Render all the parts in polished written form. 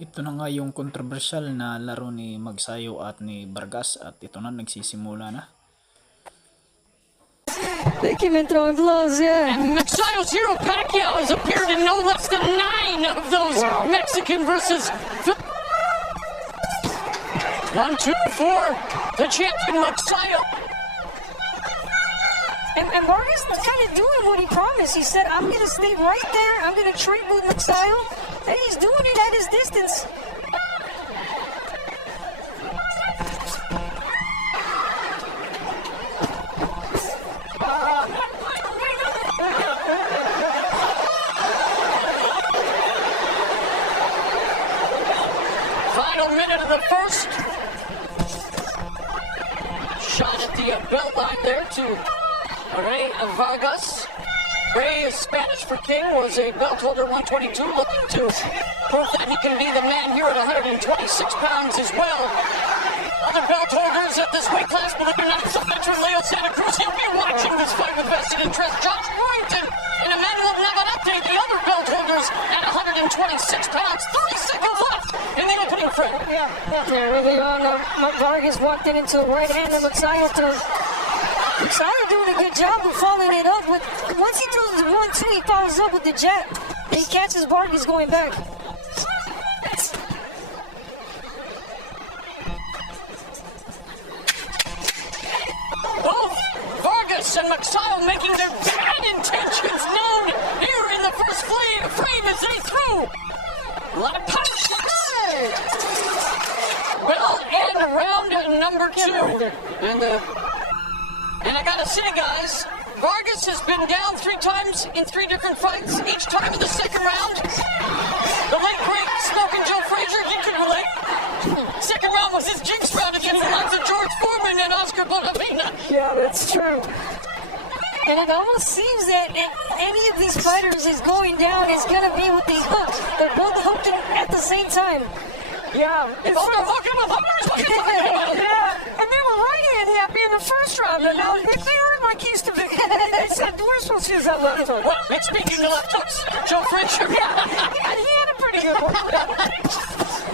Ito na nga yung kontrobersyal na laro ni Magsayo at ni Vargas at ito na nagsisimula na. They came in throwing blows, yeah. And Magsayo's hero Pacquiao has appeared in no less than 9 of those Mexican versus 1, 2, 4. The champion Magsayo. And Vargas was kind of doing what he promised. He said, I'm going to stay right there. I'm going to trade with Magsayo. And he's doing it at his distance. Final minute of the first. Shot at the belt line there to Ray Vargas. Ray is Spanish for King, was a belt holder 122, looking to prove that he can be the man here at 126 pounds as well. Other belt holders at this weight class, believe it or not, veteran Leo Santa Cruz. He'll be watching this fight with vested interest. Josh Warrington and Emmanuel Navarrete, the other belt holders at 126 pounds. 30 seconds left in the opening frame. Yeah, really on. Vargas walked in into a right hand and Magsayo threw. Magsayo doing a good job of following it up with, once he throws the 1-2, he follows up with the jab. He catches Vargas going back. Both Vargas and Magsayo making their bad intentions known here in the first frame as they threw. A lot of power shots. Well, and round number 2. And I gotta say, guys, Vargas has been down 3 times in 3 different fights, each time in the second round. The late great Smoking Joe Frazier, he could relate. Second round was his jinx round against the likes of George Foreman and Oscar Bonavena. Yeah, that's true. And it almost seems that if any of these fighters is going down, it's gonna be with these hooks. They're both hooking at the same time. Yeah. It's they're hooking with hookers. Yeah, and they were right-handed happy in the first round, and now they aren't like he used to be. They said we're supposed to use that left hook. Well, and speaking of left hooks, Joe Frazier. Yeah, he had a pretty good one.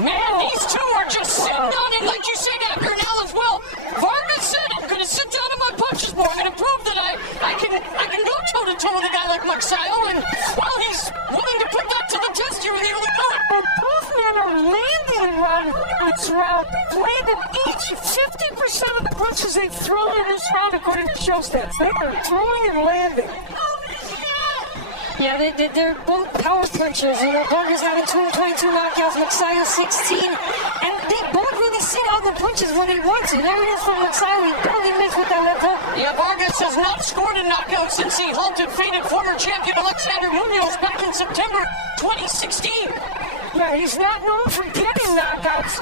Man, these two are just sitting on it, like you said, after now as well. Vargas said, I'm going to sit down on my punches more. I'm going to prove that I can go toe-to-toe with a guy like Magsayo, and, well, he's willing to put that to the test here in the early going. And both men are landing on this round. Landed each 50% of the punches they've thrown in this round, according to show stats. They are throwing and landing. Yeah, they're both power punchers. You know, Vargas having 222 knockouts, Magsayo 16. And they both really sit on the punches when they want to. There it is from Magsayo. He barely missed with that left hook. Yeah, Vargas has not scored a knockout since he halted faded former champion Alexander Munoz back in September 2016. Yeah, he's not known for getting knockouts.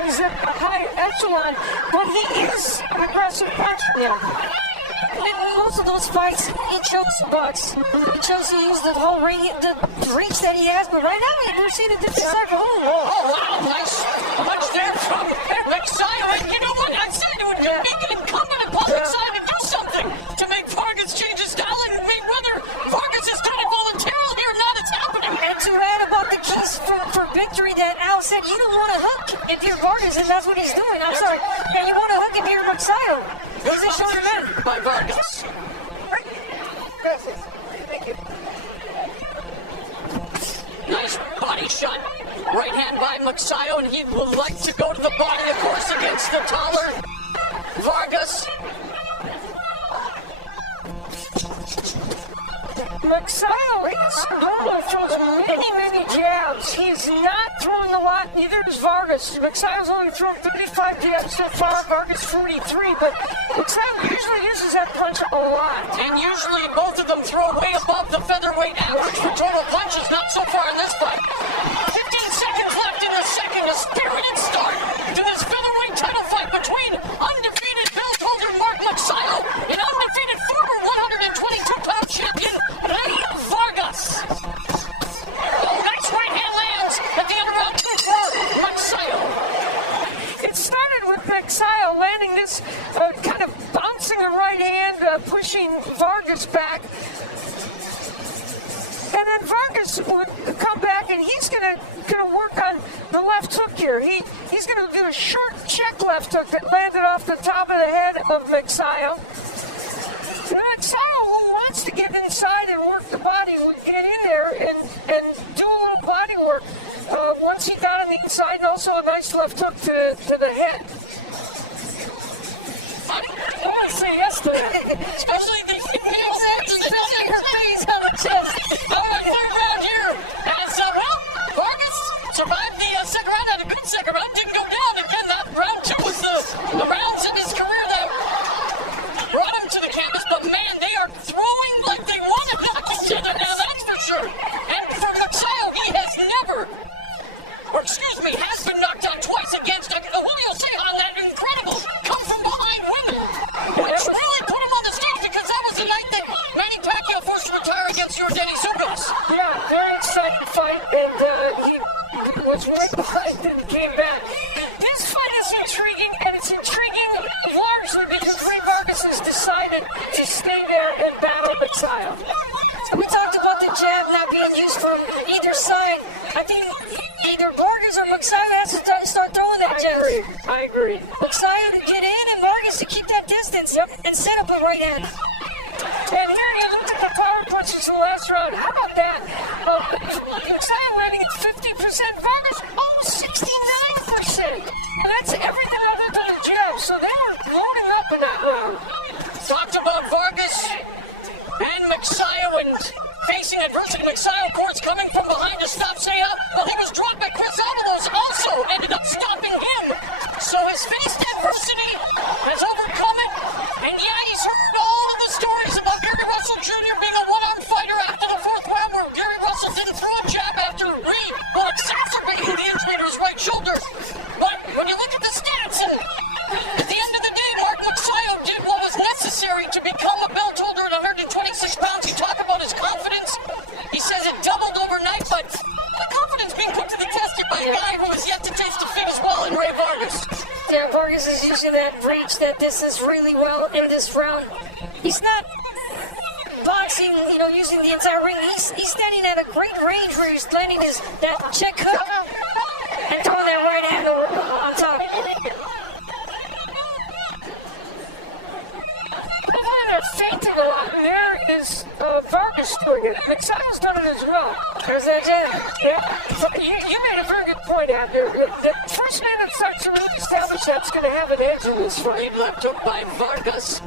He's at a high echelon, but he is an aggressive puncher. Yeah. In most of those fights, he chose bucks. He chose to use the whole reach that he has, but right now we're seeing a different side from home. Oh, wow, nice punch there from Magsayo. And you know what? I said it would make it incumbent upon Magsayo to do something to make Vargas change his style, and whether Vargas has done it voluntarily or not, it's happening. And to add about the keys for victory that Al said, you don't want to hook if you're Vargas, and that's what he's doing. I'm sorry. And you want to hook if you're Magsayo. He's a shorter man. By Vargas. Gracias. Thank you. Nice body shot. Right hand by Magsayo, and he would like to go to the body, of course, against the taller Vargas. Magsayo throws many jabs. He's not throwing a lot, neither is Vargas. Magsayo's only thrown 35 jabs so far, Vargas 43, but Magsayo usually uses that punch a lot. And usually both of them throw way above the featherweight average for total punches, not so far in this fight. 15 seconds left in the second, a spirited start to this featherweight title fight between undefeated belt holder Mark Magsayo and undefeated former 122-pound champion Ray Vargas. Oh, nice right hand lands at the end of round 2 for Magsayo. It started with Magsayo landing this kind of bouncing a right hand, pushing Vargas back. And then Vargas would come back, and he's gonna work on the left hook here. He's going to do a short check left hook that landed off the top of the head of MAGSAYO. MAGSAYO, who wants to get inside and work the body, would get in there and do a little body work once he got on the inside, and also a nice left hook to the head. I want to say yes to that. Especially the females especially her face on the chest. Third round here. As Vargas survived the second round, had a good second round, didn't go down. Again, that round two was the rounds in his career that brought him to the canvas. But man, they are throwing like they want to knock each other down, that's for sure. And for MAGSAYO, he has never, or excuse me, has been knocked out twice against Julio Ceja, that incredible come from behind winner, which really put him on the stage because that was the night that Manny Pacquiao forced to retire against your Denny Zugos. Yeah, very exciting fight, and he was right behind and came back. This fight is intriguing, and it's intriguing largely because Ray Vargas has decided to stay there and battle MAGSAYO. We talked about the jab not being used from either side. I think either Vargas or MAGSAYO has to start throwing that jab. I agree. MAGSAYO to get in and Vargas to keep that distance and set up a right hand. And here you look at the power punches in the last round. How about that? MAGSAYO landing at 50%, Vargas almost 69%. And that's everything other than the jab. So they were loading up in that round. Talked about Vargas and MAGSAYO and facing adversity. MAGSAYO, of course, coming from behind to stop Ceja. Well, he was dropped by Chris Avalos, also ended up stopping him. So his faced adversity has overcome it. And yeah, he's heard all of the stories about Gary Russell Jr. being a one-arm fighter after the fourth round, where Gary Russell didn't throw a jab after Reed, well, exacerbating the injury to his right shoulder. But when you look at the stats, and at the end of the day, Mark MAGSAYO did what was necessary to become a belt holder at 126 pounds. You talk about his confidence. He says it doubled overnight, but the confidence being put to the test here by a guy who has yet to taste defeat as well in Ray Vargas. Yeah, Vargas is using that reach, that distance really well in this round. He's not boxing, using the entire ring. He's standing at a great range where he's landing that check hook and throwing that right hand on top. They're fainting a lot, and there is Vargas doing it. MAGSAYO's done it as well. There's that jab. Yeah, you made a very good point out there. The first man that starts to really establish that's going to have an edge in this fight. Lead left hook by Vargas.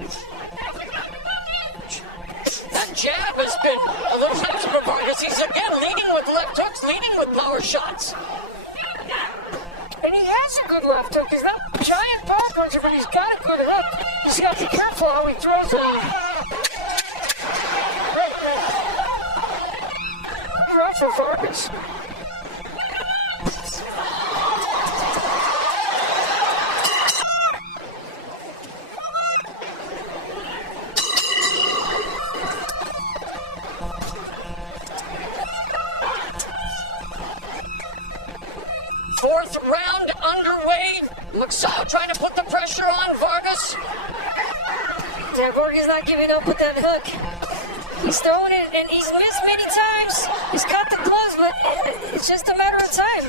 That jab has been a little effective for Vargas. He's again leading with left hooks, leading with power shots. And he has a good left hook. He's not a giant power puncher, but he's got a good hook. He's got to be careful how he throws it. Rough for Vargas. Fourth round underway. MAGSAYO trying to put the pressure on Vargas. Yeah, Vargas not giving up with that hook. He's throwing it, and he's missed many times. He's cut the gloves, but it's just a matter of time.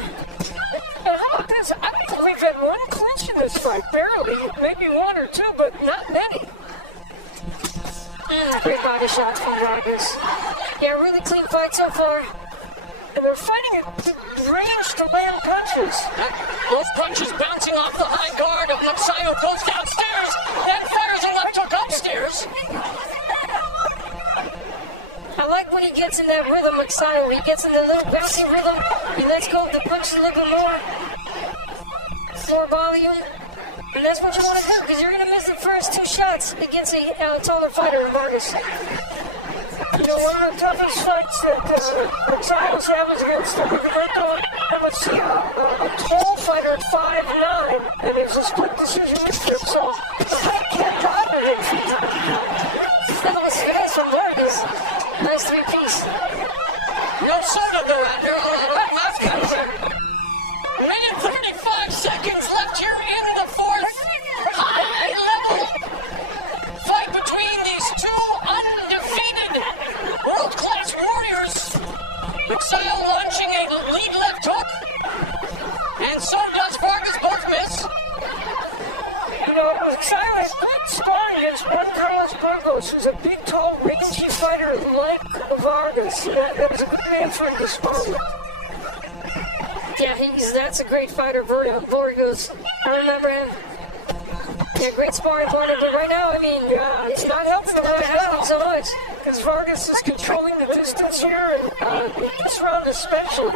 And how about this? I think we've had one clinch in this fight, barely. Maybe one or two, but not many. Great body shot from Vargas. Yeah, really clean fight so far. And they're fighting at range to land punches. Those punches bouncing off the high guard of MAGSAYO, goes downstairs, then fires a left hook upstairs. I like when he gets in that rhythm, MAGSAYO. He gets in the little bouncy rhythm. He lets go of the punches a little bit more volume. And that's what you want to do, because you're going to miss the first two shots against a taller fighter in Vargas. One of the toughest fights that MAGSAYO's had was against Roberto MSC, a tall fighter at 5'9", and it's a split decision victory, so I can't bother him from time to time. That was fast from Vargas. Nice three-piece. No soda though out here. Last minute 35 seconds left here in the fourth. High-level fight between these two undefeated world-class warriors. MAGSAYO launching a lead left hook. Santos, who's a big, tall, rangy fighter like Vargas. That was a good name for him to sponsor. Yeah, that's a great fighter, Vargas. I remember him. Yeah, great sparring partner, but right now, I mean, It's not helping him right now. so much. Because Vargas is controlling the distance here, and this round especially.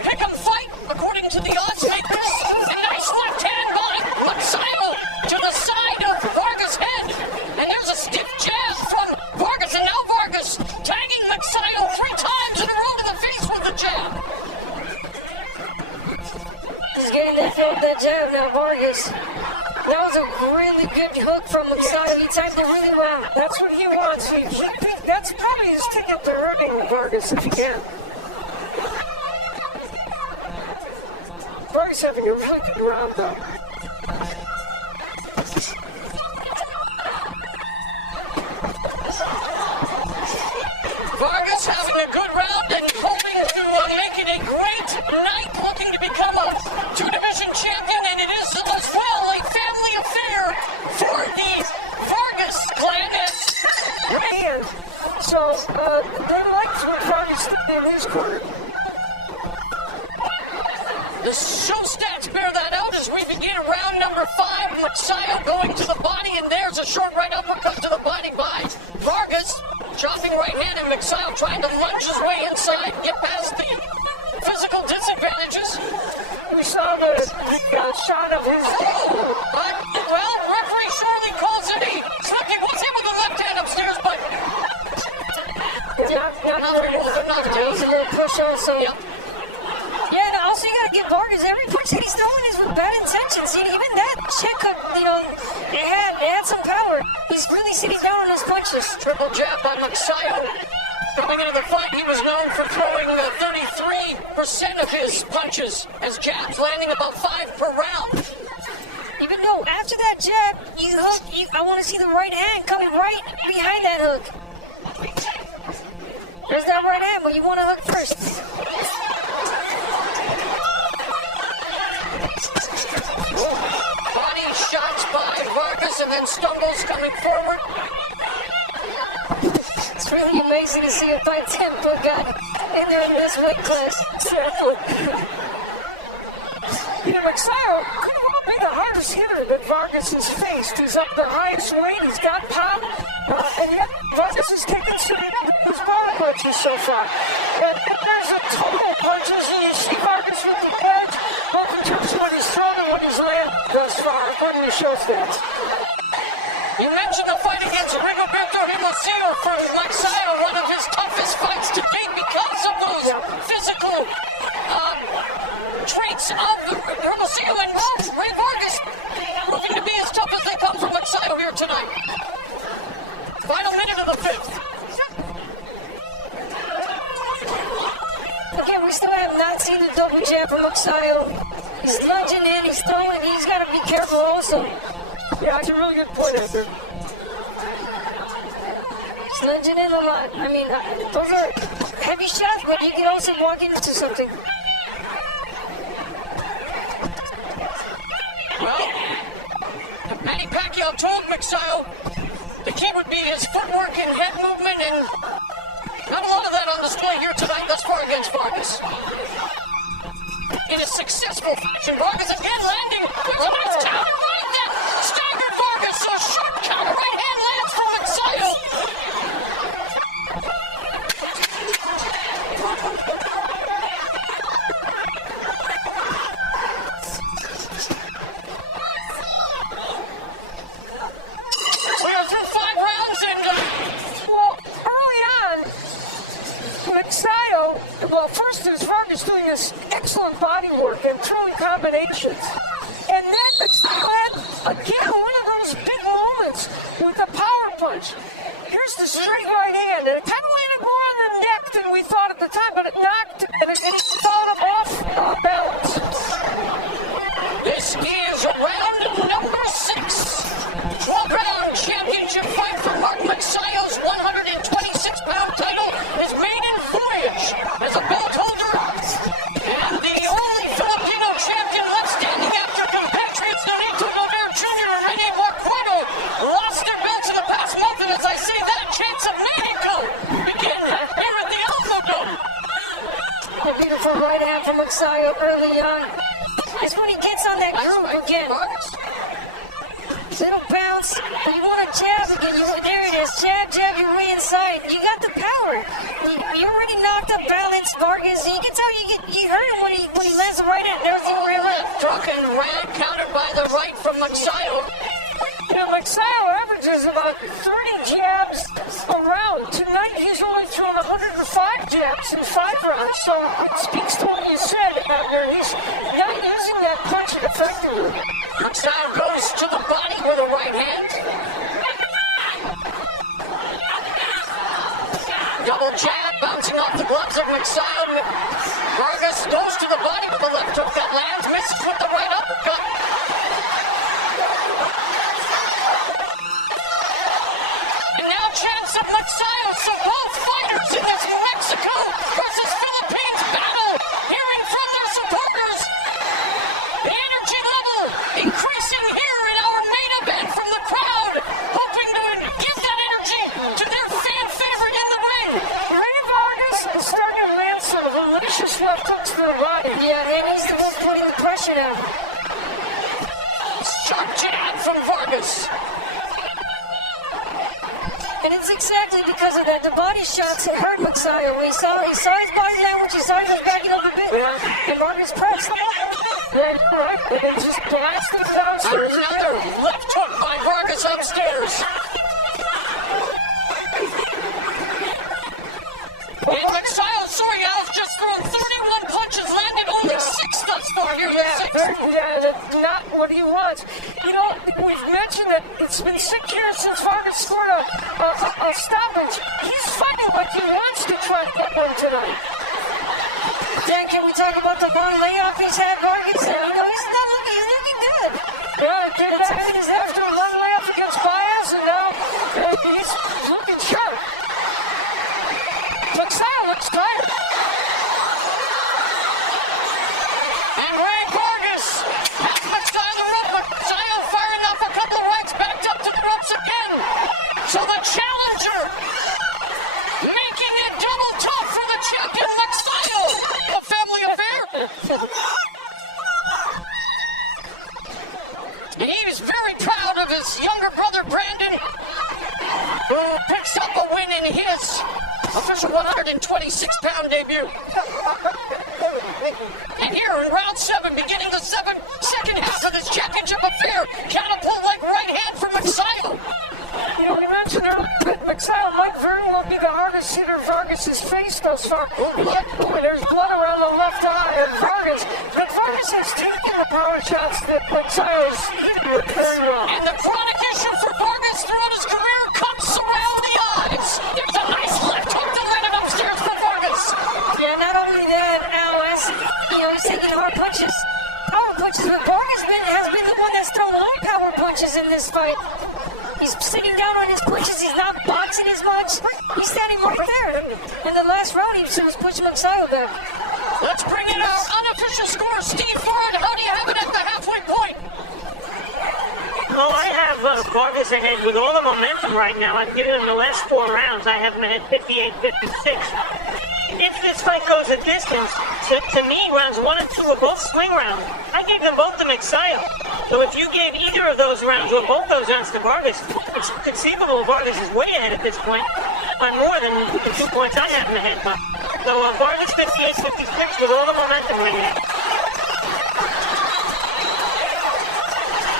Pick'em fight, according to the odds makers. A nice left hand by MAGSAYO to the side of Vargas' head. And there's a stiff jab from Vargas, and now Vargas tagging MAGSAYO 3 times in a row to the face with the jab. He's getting that jab now, Vargas. That was a really good hook from MAGSAYO. He timed it really well. That's what he wants. That's probably his ticket to hurting Vargas if he can. Vargas having a really good round, though. Vargas having a good round and hoping to make it a great night, looking to become a 2-division champion, and it is as well a family affair for the Vargas clan. And so they liked what Vargas did in his corner. The show stats bear that out as we begin round number 5. MAGSAYO going to the body, and there's a short right uppercut to the body by Vargas. Chopping right hand, and MAGSAYO trying to lunge his way inside, get past the physical disadvantages. We saw the shot of his... Well, referee surely calls it a slip. He was hit with the left hand upstairs, but Not a little push also. Yep. Yeah, and also you gotta give Vargas every punch that he's throwing is with bad intentions. Even that shit could, it had some power. He's really sitting down on his punches. Triple jab by MAGSAYO. Coming into the fight, he was known for throwing 33% of his punches as jabs, landing about 5 per round. Even though after that jab, you hook, I want to see the right hand coming right behind that hook. There's that right hand, but you want to hook first. Body shots by Vargas and then stumbles coming forward. It's really amazing to see a fight tempo guy in there in this weight class. Exactly. MAGSAYO could well be the hardest hitter that Vargas has faced. He's up the highest weight, he's got pop, and yet Vargas has taken some of his power punches so far. And there's a total punches, and you see Vargas with the edge, both in terms of what he's thrown and what he's landed thus far, according to show stats. You mentioned the fight against Rigoberto Hermosillo for MAGSAYO, one of his toughest fights to date because of those physical traits of Hermosillo, and Ray Vargas looking to be as tough as they come from MAGSAYO here tonight. Final minute of the 5th. Again, we still have not seen the double jab from MAGSAYO. He's lunging in, he's throwing, he's got to be careful also. Yeah, it's a really good point, Edgar. He's lunging in a lot. I mean, those are heavy shots, but you can also walk into something. Well, Manny Pacquiao told MAGSAYO the key would be his footwork and head movement, and not a lot of that on display here tonight thus far against Vargas. In a successful fashion, Vargas again landing. There's a nice counter right there. Staggered Vargas, so sharp counter right hand lands from MAGSAYO. We are through 5 rounds, and Well, early on, MAGSAYO, well, first is Vargas doing this excellent body work and throwing combinations. And then MAGSAYO had, again, one of those big moments with a power punch. Here's the straight right hand, and it kind of landed more on the neck than we thought at the time, but it knocked, and it followed him off balance. this is round number 6. 12-round championship fight for Mark MAGSAYO's 126-pound title, his maiden voyage as a belt holder, and the only Filipino champion left standing after compatriots Nonito Nover Jr. and Rene Marquardo lost their belts in the past month. beautiful right hand from MAGSAYO early on. It's when he gets on that groove again. Little bounce, and you want to jab again. There it is, jab, jab your way inside. You got the power. You already knocked up balance, Vargas. You can tell you hurt him when he lands the right hand. There's the right left. Trucking ran, countered by the right from MAGSAYO. You know, MAGSAYO averages about 30 jabs a round. Tonight, he's only thrown 105 jabs in 5 rounds. So it speaks to what you said, Abner. He's not using that punch effectively. MAGSAYO goes to the body with a right hand. Double jab bouncing off the gloves of MAGSAYO. Vargas goes to the body with the left hook that lands, misses with the right uppercut. And now chance of MAGSAYO. So both fighters in this Mexico versus Philippines battle, hearing from their supporters. The energy level increasing here in our main event from the crowd, hoping to give that energy to their fan favorite in the ring. Rey Vargas is starting to land some delicious left hooks to the body. Yeah, and he's the one putting the pressure down. Sharp jab from Vargas. And it's exactly because of that. The body shots hurt MAGSAYO. He saw his body language, he saw he was backing up a bit. And Vargas pressed. Right, and just blasted it downstairs. Another left hook by Vargas upstairs. And MAGSAYO soaring out, just thrown 31 punches, landed only 6 thus far here. Yeah, that's not what he wants. You know, we've mentioned that it's been 6 years since Vargas scored a stoppage. He's fighting like he wants to try to get one tonight. Dan, can we talk about the long layoff he's had, Vargas? You know, he's looking good. Yeah, came back after a long layoff against Baez, and now he's looking sharp. MAGSAYO looks tired. And Rey Vargas has MAGSAYO the rope. MAGSAYO firing off a couple of rights, backed up to the ropes again. So the challenger making it double tough for the champion MAGSAYO. A family affair. And he is very proud of his younger brother Brandon, who picks up a win in his official 126-pound debut. And here in round 7, beginning the second half of this championship affair, catapult-like right hand for MAGSAYO. You know, we mentioned earlier that MAGSAYO might very well be the hardest hitter Vargas' faced thus far. There's blood around the left eye of Vargas, but Vargas has taken the power shots that MAGSAYO's hitting very well. And the chronic issue for Vargas throughout his career comes around the eyes. There's a nice left hook that landed upstairs for Vargas. Yeah, not only that, Al, he's taking hard punches. Power punches, but Vargas has been the one that's thrown more power punches in this fight. He's sitting down on his punches. He's not boxing as much. He's standing right there. In the last round, he was pushing MAGSAYO back. Let's bring in our unofficial score, Steve Ford. How do you have it at the halfway point? Well, I have Vargas ahead with all the momentum right now. I've given him the last 4 rounds. I have him at 58-56. If this fight goes a distance, to me, rounds 1 and 2 are both swing rounds. I gave them both to MAGSAYO. So if you gave either of those rounds or both those rounds to Vargas, it's conceivable Vargas is way ahead at this point by more than the 2 points I have him ahead by. So Vargas 58-56 with all the momentum right now.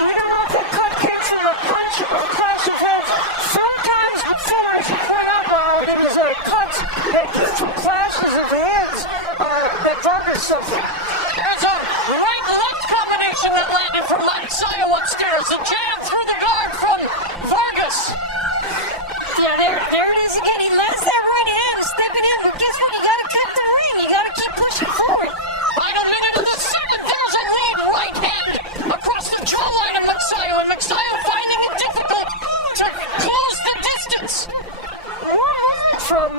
We don't know if the cut came from a punch or clash of heads. Sometimes before, as you point out, there was a cut that came from clashes of hands that Vargas suffered. There's a right-left combination that landed from MAGSAYO upstairs. A jab through the guard from Vargas. Yeah, there it is again. He lands that right hand, stepping in. But guess what? You got to cut the ring. You got to keep pushing forward. Final minute of the 7th. There's a lead right hand across the jawline of MAGSAYO. And MAGSAYO finding it difficult to close the distance. From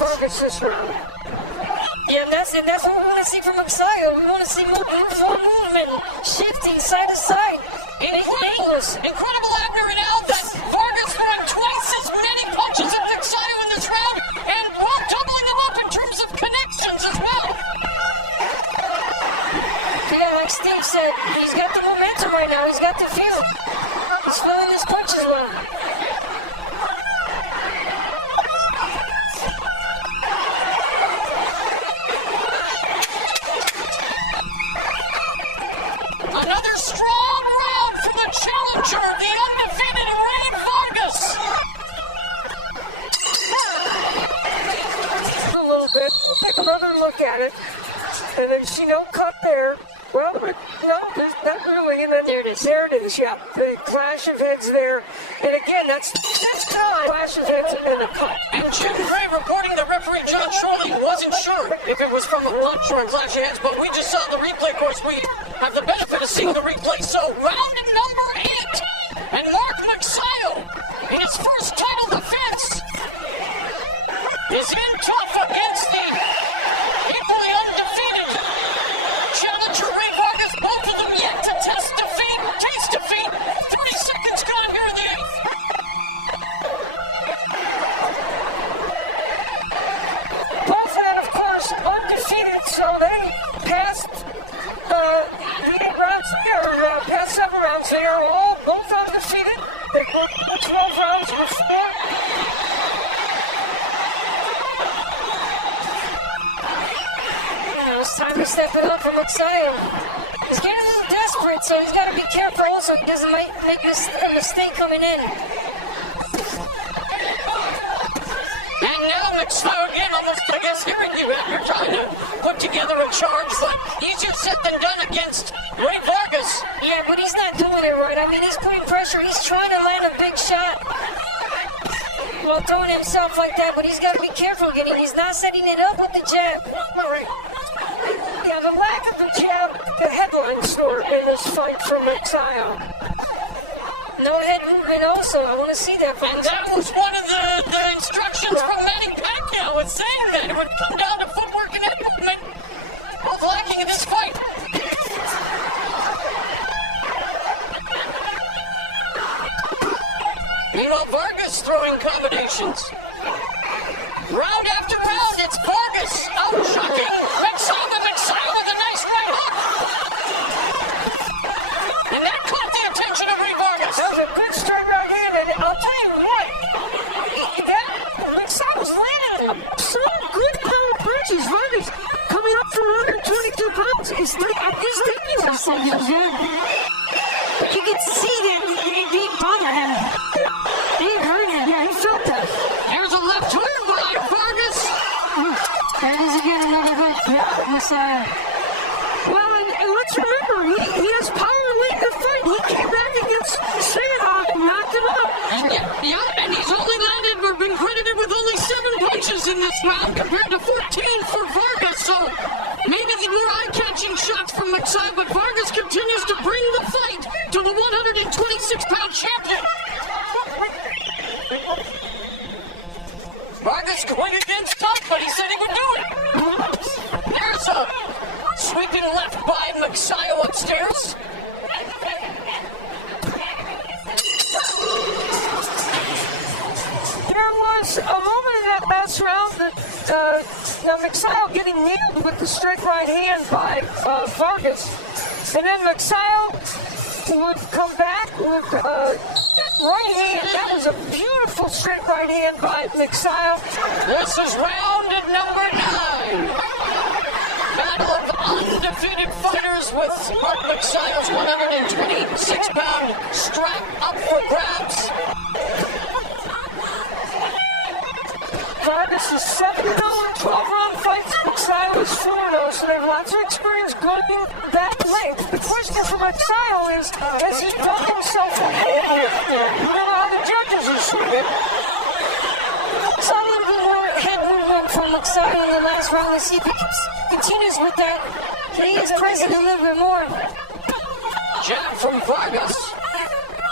Vargas' round. Yeah, and that's what we want to see from MAGSAYO. We want to see more movement, shifting side to side. Incredible said, he's got the momentum right now. He's got the feel. He's feeling his punches well. Another strong round for the challenger, the undefeated Ray Vargas. A little bit. Take another look at it. And then see no cut there. Well, no, there's not really. And then There it is. There it is, yeah. The clash of heads there. And again, that's time. Clash of heads and a cut. And Jim Gray reporting that referee John Shorley wasn't sure if it was from a punch or a clash of heads, but we just saw the replay. Of course, we have the benefit of seeing the replay. So, round number 8. And Mark MAGSAYO, in his first title defense, is in tough against the equally undefeated challenger Ray Vargas. Both of them yet to taste defeat. 30 seconds gone here in the 8th. Both men, of course, undefeated, so they passed the 8 rounds there, past 7 rounds. They are all both undefeated. They put 12 rounds before. It's time to step it up for MAGSAYO. He's getting a little desperate, so he's got to be careful also he doesn't make a mistake coming in. And now MAGSAYO again, almost, I guess, hearing you after trying to put together a charge, but easier said than done against Ray Vargas. Yeah, but he's not doing it right. I mean, he's putting pressure. He's trying to land a big shot while throwing himself like that, but he's got to be careful getting. He's not setting it up with the jab. Yeah, the lack of the jab, the headline story in this fight from MAGSAYO. No head movement also. I want to see that from And that was one of the instructions from Manny Pacquiao, was saying that it would come down to footwork and head movement, both lacking in this fight. Meanwhile, Vargas throwing combinations. Round after round, it's Vargas out-shocking MAGSAYO with a nice right hook. And that caught the attention of Ray Vargas. That was a good straight right hand, and I'll tell you what, that MAGSAYO's landing some good power punches. Vargas coming up from 122 pounds. He's taking himself. You could see that it didn't bother him. He heard him. Yeah, he felt that. Here's a left turn by Vargas. There it is again, another hook. MAGSAYO. Well, and let's remember, he has power late in the fight. He came back against Sandhawk and knocked him out. And he's only landed or been credited with only 7 punches in this round compared to 14 for Vargas. So maybe the more eye-catching shots from MAGSAYO, but Vargas continues to bring the fight to the 126-pound champion. Vargas going against tough, but he said he would do it. There's a sweeping left by MAGSAYO upstairs. There was a moment in that last round that now MAGSAYO getting nailed with the straight right hand by Vargas. And then MAGSAYO would come back with right hand. That was a beautiful straight right hand by MAGSAYO. This is round number 9. Battle of undefeated fighters with Mark MAGSAYO's 126-pound strap up for grabs. Vargas is 7-0 in 12-round fights. MAGSAYO is 4-0, so they have lots of experience going that length. The question for MAGSAYO is, has he done himself a favor? You know how the judges are seeing it. Saw a little bit more head movement from MAGSAYO in the last round. Let's see if he continues with that. He is pressing a little bit more. Jab from Vargas.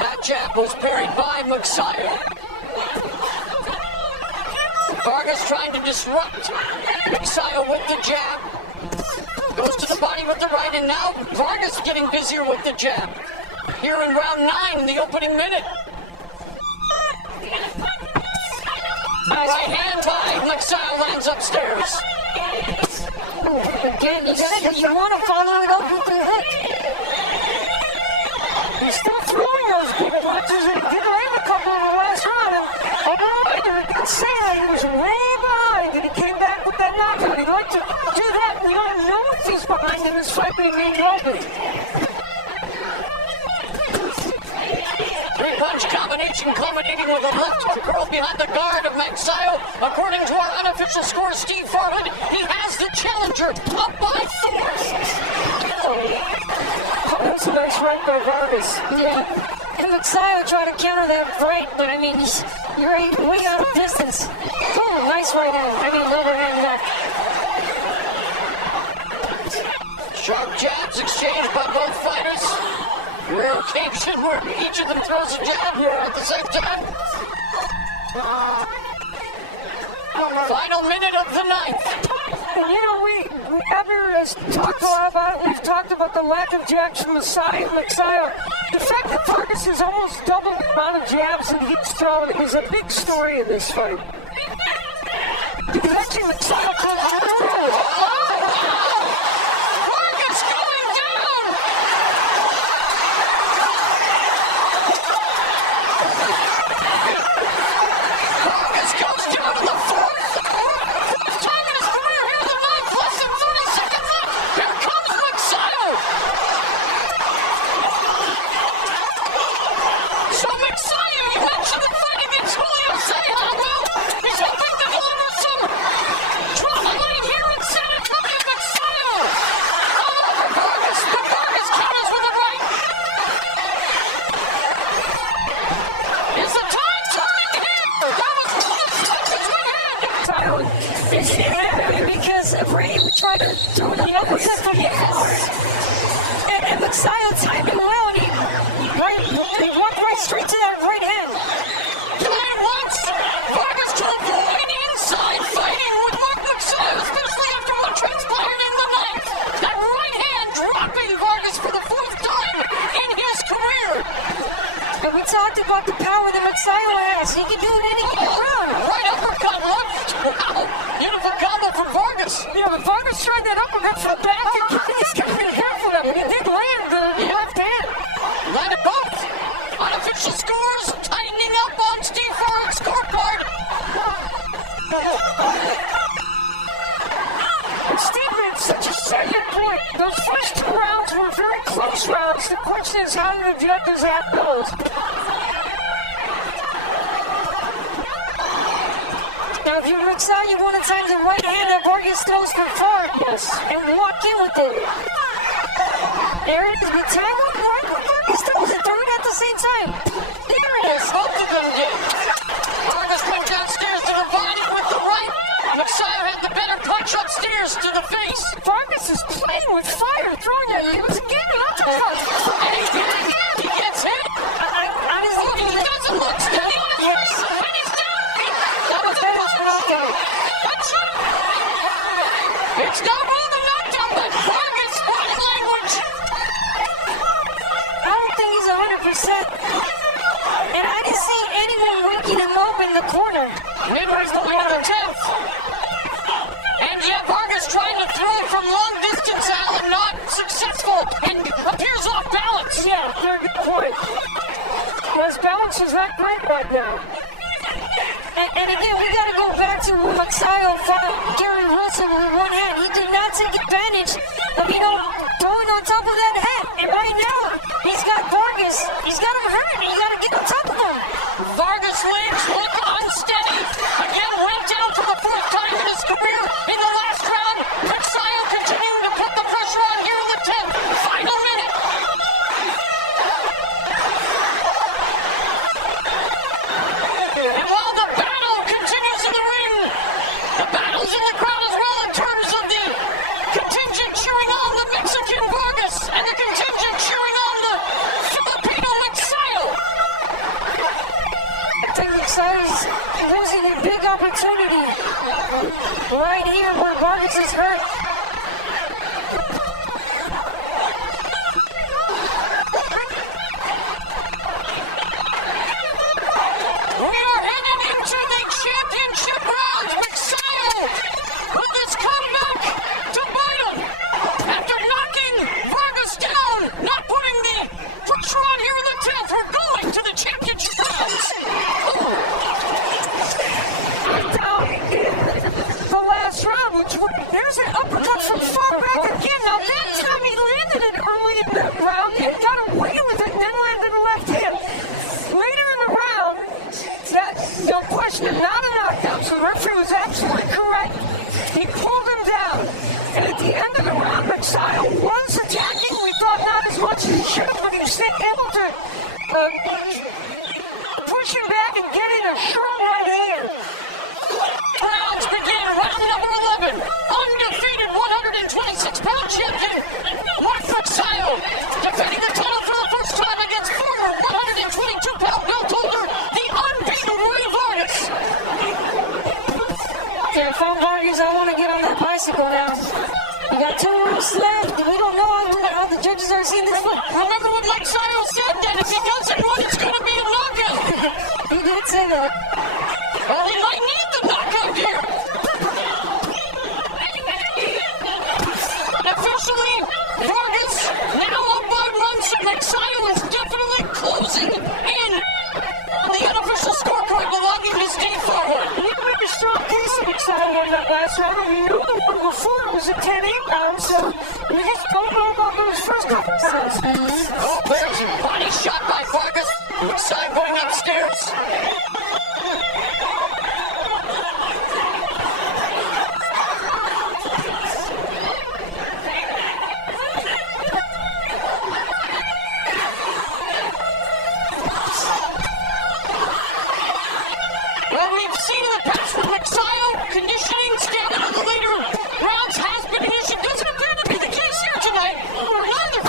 That jab was parried by MAGSAYO. Vargas trying to disrupt MAGSAYO with the jab. Goes to the body with the right, and now Vargas getting busier with the jab. Here in round 9 in the opening minute. Right hand by MAGSAYO lands upstairs. again, you want to follow it up with the hook. He's still throwing those big punches and he did land a couple in the last round. And I didn't say that he was way behind and he came back with that knockout. He'd like to do that. We don't know if he's behind in this fight being named open. Three-punch combination culminating with a left curl behind the guard of MAGSAYO. According to our unofficial score, Steve Farhood, he has the challenger up by 4. Oh, that's a nice right by Vargas. Yeah. And MAGSAYO tried to counter that right, but I mean, you're way out of distance. Oh, nice right hand. I mean, overhand knock. Sharp jabs exchanged by both fighters. Rare occasion where each of them throws a jab at the same time. Final minute of the 9th. And you know, we Abner has talked a lot about it. We've talked about the lack of jabs from the side of MAGSAYO. The fact that Vargas is almost double the amount of jabs that he's thrown is a big story in this fight. Because actually MAGSAYO comes through. Vargas going down! Vargas goes down to the 4th. Fourth time in his career here in the 9th. Less than 30 seconds left. Here comes MAGSAYO. So MAGSAYO, you mentioned the fight against Julio Cesar. Well, he's hoping to deliver some drama lane here in San Antonio. MAGSAYO. Oh, Vargas. But Vargas counters with a right. Is the time turning here? That was one of the touches we had. Because Ray tried to do the opposite from before. And MAGSAYO timed him well, and he walked right straight to that right hand. Playing once. Vargas to avoid inside fighting with MAGSAYO, especially after what transpired in the 9th. That right hand dropping Vargas for the 4th time in his career. And we talked about the power that MAGSAYO has. He can do it any round. Right uppercut left. Wow. Beautiful combo from Vargas. You know, when Vargas tried that uppercut from the back, he's got to be careful of it. He did land the left hand. Landed both. Unofficial scores tightening up on Steve Farhood's scorecard. Steve made such a salient point. Those first 2 rounds were very close rounds. The question is, how do the judges have those? Now, if you're MAGSAYO, you want to time the right hand that Vargas throws from far. Yes. And walk in with it. There it is. We time up Vargas throws it. Throw it at the same time. There it is. Both of them did. Vargas came downstairs to divide it with the right. MAGSAYO had the better punch upstairs to the face. Vargas is playing with fire, throwing it. It was again an uppercut. And he did it again. He gets hit. Honestly, He doesn't look steady on his Yes. feet. And he's down. that was knockout. That's it. It's not all the knockdown, but Vargas body language. I don't think he's 100%. And I didn't see anyone waking him up in the corner. Midway's the point of the 10th. And yet Vargas trying to throw from long distance, Alan, not successful, and appears off balance. Yeah, very good point. His balance is not great right now. And again, we got to go back to when MAGSAYO fought Gary Wilson with one hand. He did not take advantage of, throwing on top of that hat. And right now, he's got Vargas. He's got him hurt. You got to get on top of him. Vargas' legs look unsteady. Again, went down for the 4th time in his career in the last round. MAGSAYO continuing to put the pressure on here in the 10th. Final minute. And while the battle continues in the ring, the battle's in the crowd as well in terms of the contingent cheering on the Mexican Vargas and the contingent cheering on the Filipino MAGSAYO. I think MAGSAYO's losing a big opportunity right here where Vargas is hurt. We are headed into the championship round. MAGSAYO with his comeback to buy that round and got away with it and then landed a left hand. Later in the round, that, no question, not a knockout, so the referee was absolutely correct. He pulled him down, and at the end of the round, MAGSAYO was attacking. We thought not as much as he should have, but he was able to push him back and get in a short right hand. Rounds begin. Round number 11. Undefeated 126-pound champion MAGSAYO defending the title for the first time against former 122-pound belt holder, the unbeaten Ray Vargas. If I'm Vargas, I want to get on that bicycle now. We got 2 rounds left. We don't know how the judges are seeing this one. Remember what MAGSAYO said, that if he doesn't win, it's going to be a knockout. He did say that. Well, he might need the knockout here. Officially, Vargas now up by 1, so MAGSAYO is definitely closing in on the unofficial scorecard belonging to Steve Forward. We made a strong case of MAGSAYO in that last round, and we knew the one before it was a 10-8 round, so we just don't know about those first couple rounds. Oh, there's a body shot by Vargas. MAGSAYO going upstairs. Well, we've seen in the past with MAGSAYO, conditioning, stamina in the later rounds has been an issue. Doesn't appear to be the case here tonight. Neither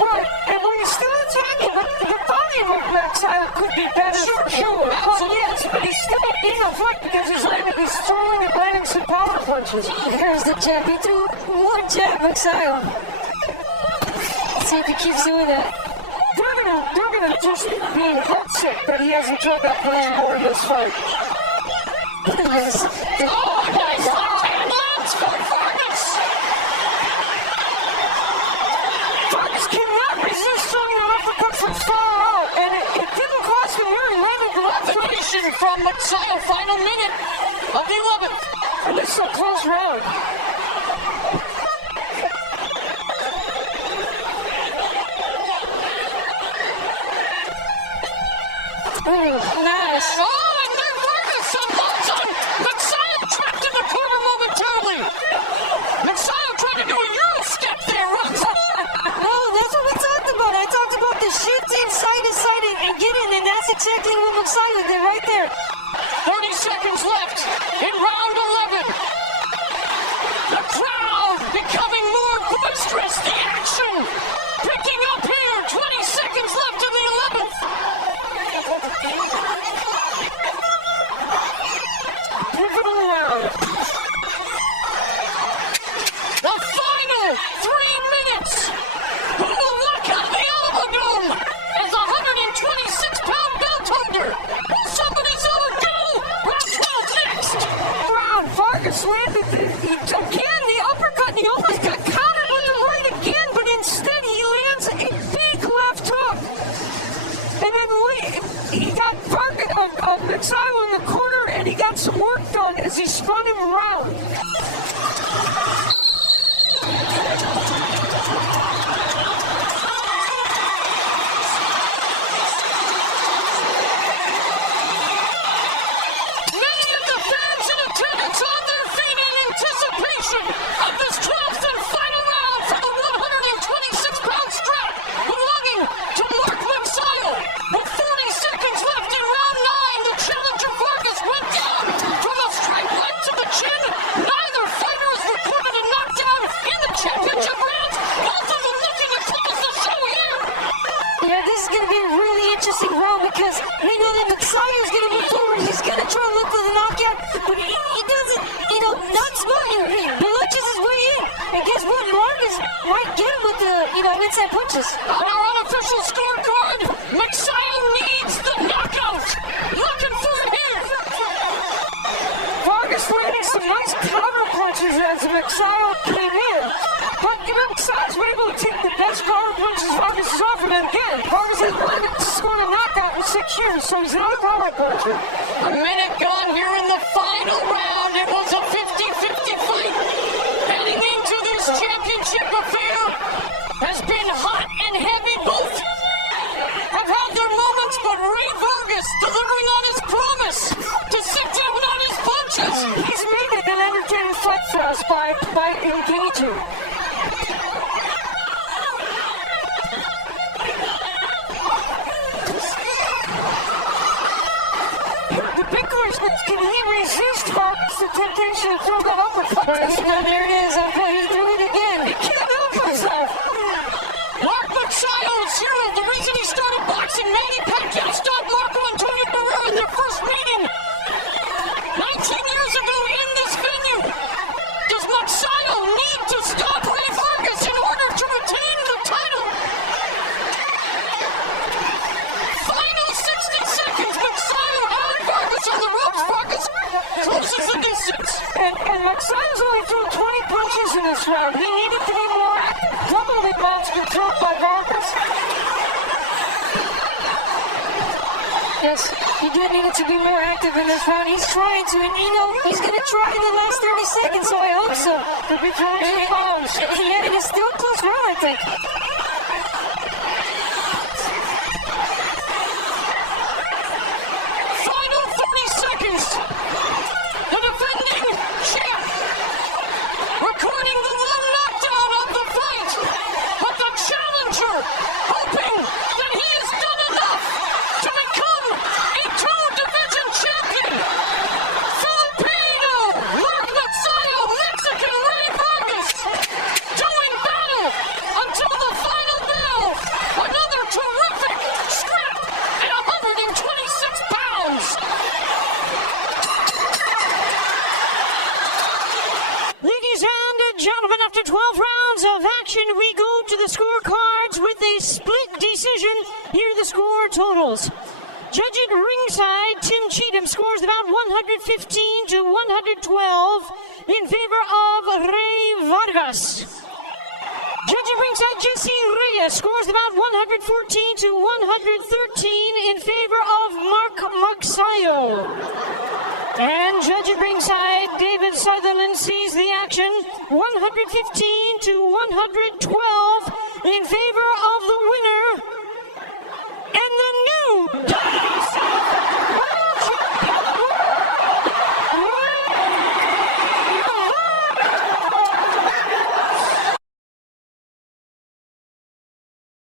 Right, and when he's still attacking, the volume of MAGSAYO could be better for sure. But yes, but he's still being a fight because he's throwing and landing some power punches. Here's the jab. He threw 1 jab, MAGSAYO. Let's see if he keeps doing that. They're gonna just be headset, but he hasn't tried that punch more in this fight. Yes. Oh, nice lands for Vargas. Vargas cannot resist throwing an uppercut from far out, and it didn't cost him really landing the left hook. Finishing from MAGSAYO, final minute of the 11th. And this is a close round. Nice. Oh, and then Vargas unloads on MAGSAYO, trapped in the corner momentarily. MAGSAYO trying to do a Euro step there, runs. No, that's what we talked about. I talked about the shifting side to side and getting, and that's exactly what MAGSAYO did right there. 30 seconds left in round 11. The crowd becoming more boisterous. The action picking up here. 20 seconds left in the 11th. Pivotal round. The final 3 minutes. Who will walk out of the Alamo Dome as a 126-pound belt holder? Will somebody's own go? Round 12 next. Round. Vargas landed again the uppercut, and he almost got countered with the right again, but instead he lands a big left hook. And then he got MAGSAYO in the corner, and he got some work done as he spun him around. Many of the fans in attendance on their feet in anticipation of this 12th and final round for the 126-pound strap belonging to MAGSAYO. With 40 seconds left in round 9, the challenger Vargas went down from a straight right to the chin. Neither fighter is reported a knockdown in the championship rounds. Both of them looking to close the show here. Yeah, this is going to be a really interesting round because we know that MAGSAYO is going to move forward. He's going to try to look for the knockout, but he doesn't, not smart. He launches his way in. And guess what? Vargas might get him with the, inside punches. On our unofficial scorecard, MAGSAYO needs the knockout. Looking for it here. Vargas landing some nice counter punches as MAGSAYO came in. But MAGSAYO's been able to take the best power punches Vargas has offered, and again, Vargas has scored a knockout in 6 years, so he's not a power puncher. A minute gone here in the final round. It was a 50-50 fight. Heading into this championship affair has been hot and this fight by Infinity. The big question is, can he resist the temptation to throw that uppercut? Now there it is. Okay, he threw it again. He can't help himself. Mark MAGSAYO is here. The reason he started boxing, Manny Pacquiao stopped Marco Antonio Barrera in their first meeting 19 years ago in this venue. Does MAGSAYO need to stop Ray Vargas in order to retain the title? Final 60 seconds. MAGSAYO and Vargas on the ropes. Vargas closes the distance. And MAGSAYO's only threw 20 punches in this round. He needed to be more active. Double the amounts controlled by Vargas. Yes, he did need it to be more active in this round. He's trying to, and he's going to try in the last 30 seconds, so I hope so. He'll be throwing some bombs. Yeah, it is still a close round, I think. Final 30 seconds. The defending champ recording the one knockdown of the fight, but the challenger hoping that he has done enough to become a two-division champion. Filipino Mark MAGSAYO, Mexican Ray Vargas, doing battle until the final bell. Another terrific scrap at 126 pounds. Ladies and gentlemen, after 12 rounds of action, we go to the scorecards with a split decision. Here are the score totals. Judge at ringside, Tim Cheatham scores about 115 to 112 in favor of Ray Vargas. Judge at ringside, JC Reyes scores about 114 to 113 in favor of Mark MAGSAYO. And judge at ringside, David Sutherland sees the action, 115 to 112 in favor of the winner and the